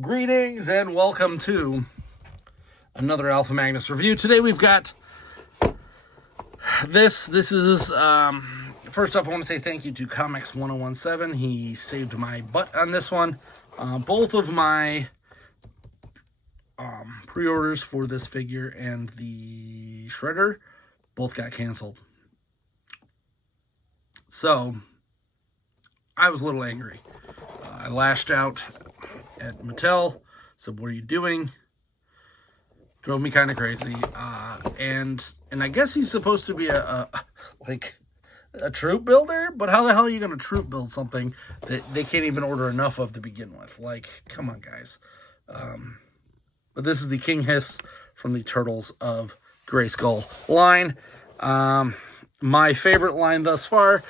Greetings and welcome to another Alpha Magnus review. Today we've got this. This is, first off, I want to say thank you to Comics1017. He saved my butt on this one. Both of my pre-orders for this figure and the Shredder both got canceled. So, I was a little angry. I lashed out at Mattel, said, "What are you doing?" Drove me kind of crazy. And I guess he's supposed to be a troop builder, but how the hell are you going to troop build something that they can't even order enough of to begin with? Like, come on, guys. But this is the King Hiss from the Turtles of Grayskull line. My favorite line thus far.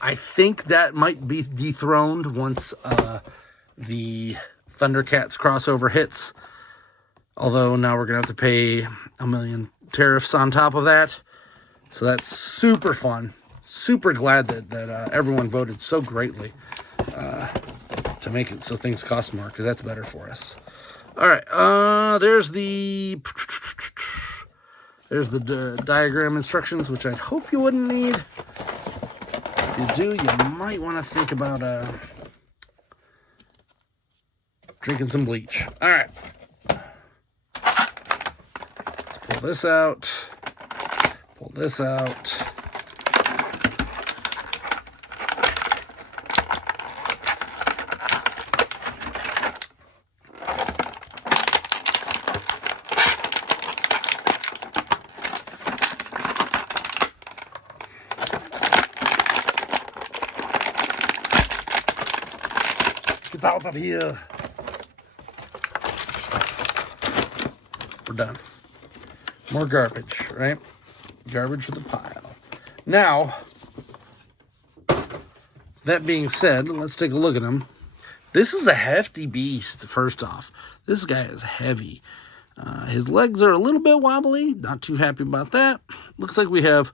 I think that might be dethroned once the Thundercats crossover hits. Although now we're going to have to pay $1 million tariffs on top of that. So that's super fun. Super glad that everyone voted so greatly to make it so things cost more, because that's better for us. All right, there's the diagram instructions, which I hope you wouldn't need. If you do, you might want to think about drinking some bleach. All right. Let's pull this out. Pull this out. Get out of here. We're done. More garbage, right? Garbage for the pile. Now, that being said, let's take a look at him. This is a hefty beast, first off. This guy is heavy. His legs are a little bit wobbly. Not too happy about that. Looks like we have,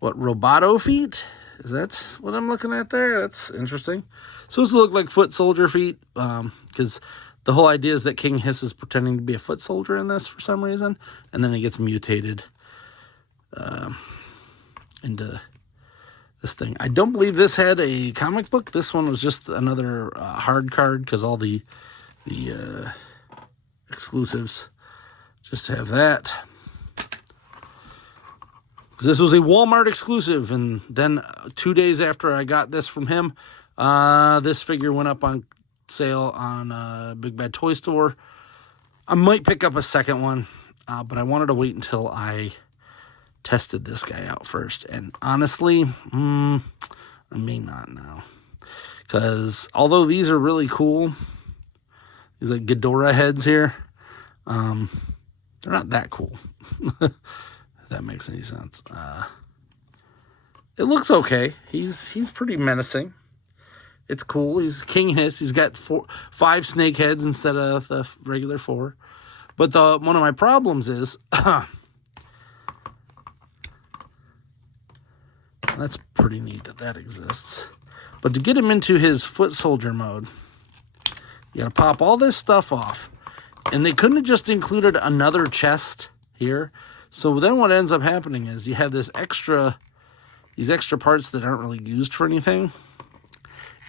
roboto feet? Is that what I'm looking at there? That's interesting. Supposed to look like foot soldier feet, because the whole idea is that King Hiss is pretending to be a foot soldier in this for some reason, and then he gets mutated into this thing. I don't believe this had a comic book. This one was just another hard card, because all the exclusives just have that. This was a Walmart exclusive, and then 2 days after I got this from him, this figure went up on sale on Big Bad Toy Store. I might pick up a second one, but I wanted to wait until I tested this guy out first. And honestly, I may not now. Because although these are really cool, these like Ghidorah heads here, they're not that cool. If that makes any sense. It looks okay. He's pretty menacing. It's cool. He's King Hiss. He's got 5 snake heads instead of the regular 4. But one of my problems is that's pretty neat that exists. But to get him into his foot soldier mode, you got to pop all this stuff off. And they couldn't have just included another chest here. So then what ends up happening is you have these extra parts that aren't really used for anything.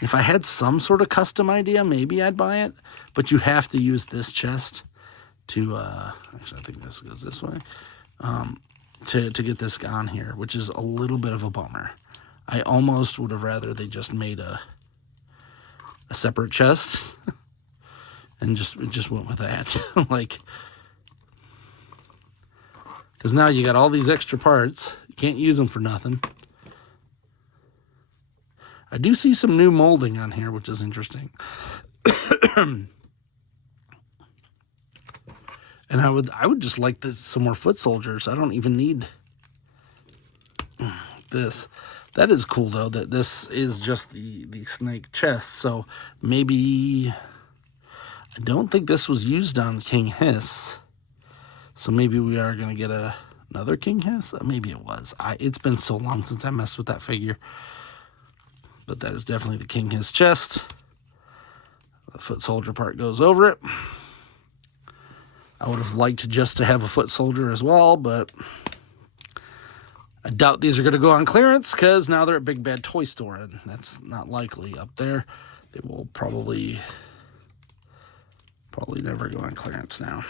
If I had some sort of custom idea, maybe I'd buy it. But you have to use this chest to, actually I think this goes this way, to get this on here, which is a little bit of a bummer. I almost would have rather they just made a separate chest and just went with that. Because now you got all these extra parts. You can't use them for nothing. I do see some new molding on here, which is interesting. And I would just like some more foot soldiers. I don't even need this. That is cool, though, that this is just the snake chest. So maybe... I don't think this was used on King Hiss. So maybe we are going to get another King Hiss? Maybe it was. It's been so long since I messed with that figure. But that is definitely the King Hiss chest. The foot soldier part goes over it. I would have liked just to have a foot soldier as well, but I doubt these are going to go on clearance because now they're at Big Bad Toy Store, and that's not likely up there. They will probably never go on clearance now.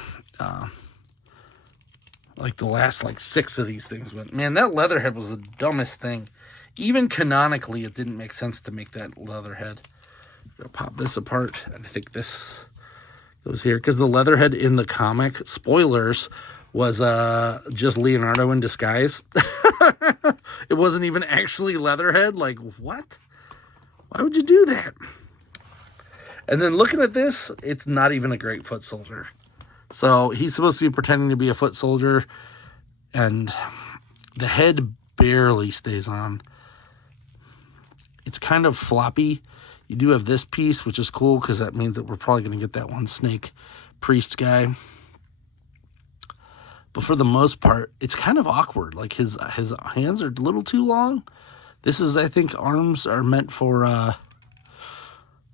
Like the last 6 of these things went. Man, that Leatherhead was the dumbest thing. Even canonically, it didn't make sense to make that Leatherhead. I'm gonna pop this apart, and I think this goes here because the Leatherhead in the comic, spoilers, was just Leonardo in disguise. It wasn't even actually Leatherhead. Like, what? Why would you do that? And then looking at this, it's not even a great foot soldier. So he's supposed to be pretending to be a foot soldier, and the head barely stays on. It's kind of floppy. You do have this piece, which is cool because that means that we're probably going to get that one snake priest guy. But for the most part, it's kind of awkward. Like his hands are a little too long. This is, I think, arms are meant for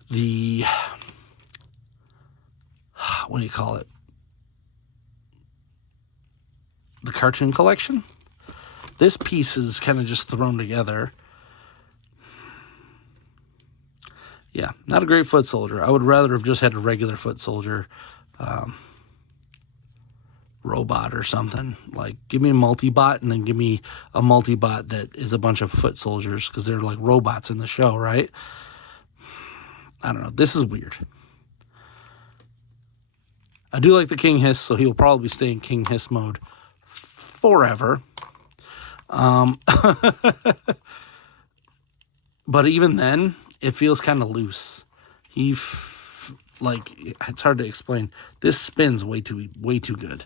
the, what do you call it? The cartoon collection. This piece is kind of just thrown together. Yeah, not a great foot soldier. I would rather have just had a regular foot soldier, robot or something. Like, give me a multi-bot and then give me a multi-bot that is a bunch of foot soldiers because they're like robots in the show, right? I don't know. This is weird. I do like the King Hiss, so he'll probably stay in King Hiss mode forever. But even then, it feels kind of loose. Like, it's hard to explain. This spins way too good.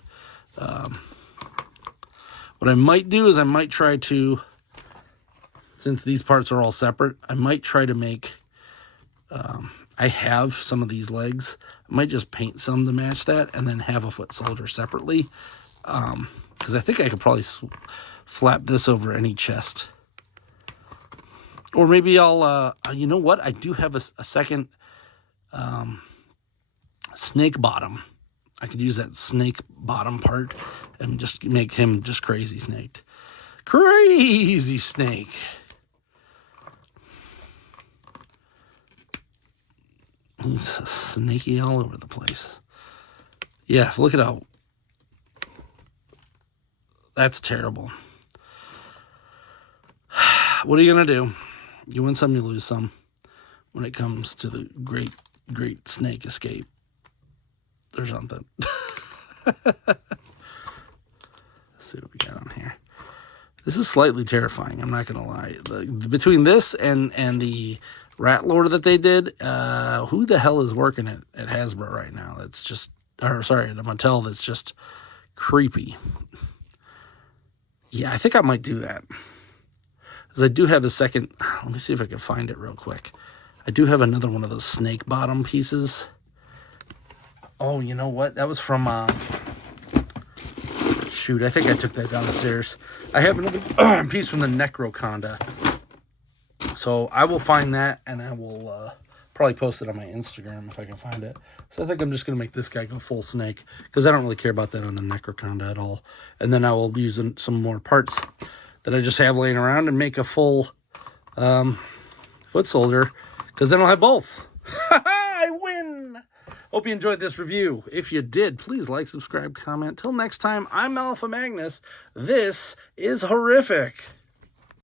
What I might do is I might try to, since these parts are all separate, I might try to make, I have some of these legs. I might just paint some to match that and then have a foot soldier separately. Because I think I could probably flap this over any chest. Or maybe I'll, you know what? I do have a second snake bottom. I could use that snake bottom part and just make him just crazy snaked. Crazy snake. He's snaky all over the place. Yeah, look at how... That's terrible. What are you going to do? You win some, you lose some when it comes to the great snake escape or something. Let's see what we got on here. This is slightly terrifying, I'm not going to lie. Between this and the Rat Lord that they did, who the hell is working at Hasbro right now? That's just, or sorry, at Mattel, that's just creepy. Yeah, I think I might do that. Because I do have a second, let me see if I can find it real quick. I do have another one of those snake bottom pieces. Oh, you know what? That was from, shoot, I think I took that downstairs. I have another piece from the Necroconda. So I will find that, and I will probably post it on my Instagram if I can find it. So I think I'm just going to make this guy go full snake, because I don't really care about that on the Necroconda at all. And then I will use some more parts that I just have laying around and make a full foot soldier, because then I'll have both. I win! Hope you enjoyed this review. If you did, please like, subscribe, comment. Till next time, I'm Alpha Magnus. This is horrific.